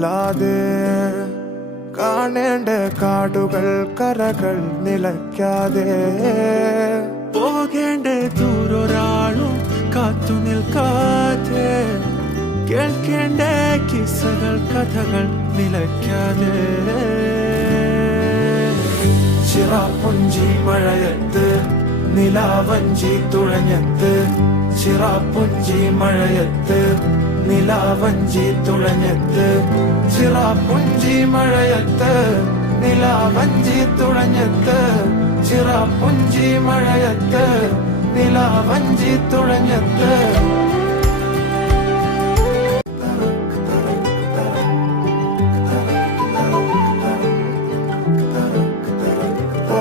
അല്ലാതെ കാണേണ്ട കാടുകൾ കരകൾ നിലയ്ക്കാതെ പോകേണ്ട ദൂരൊരാളും കാത്തു നിൽക്കാതെ കേൾക്കേണ്ട കിസ്സകൾ കഥകൾ നിലയ്ക്കാതെ ചിറാപ്പുഞ്ചി മഴയത്ത് നിലാവഞ്ചി തുഴഞ്ഞത്ത് ചിറാപ്പുഞ്ചി മഴയത്ത് നിലാവഞ്ചി തുഴഞ്ഞത്ത് ചിറാപ്പുഞ്ചി മഴയത്ത് നിലാവഞ്ചി തുഴഞ്ഞത്ത് ചിറാപ്പുഞ്ചി മഴയത്ത് നിലാവഞ്ചി തുഴഞ്ഞത്ത്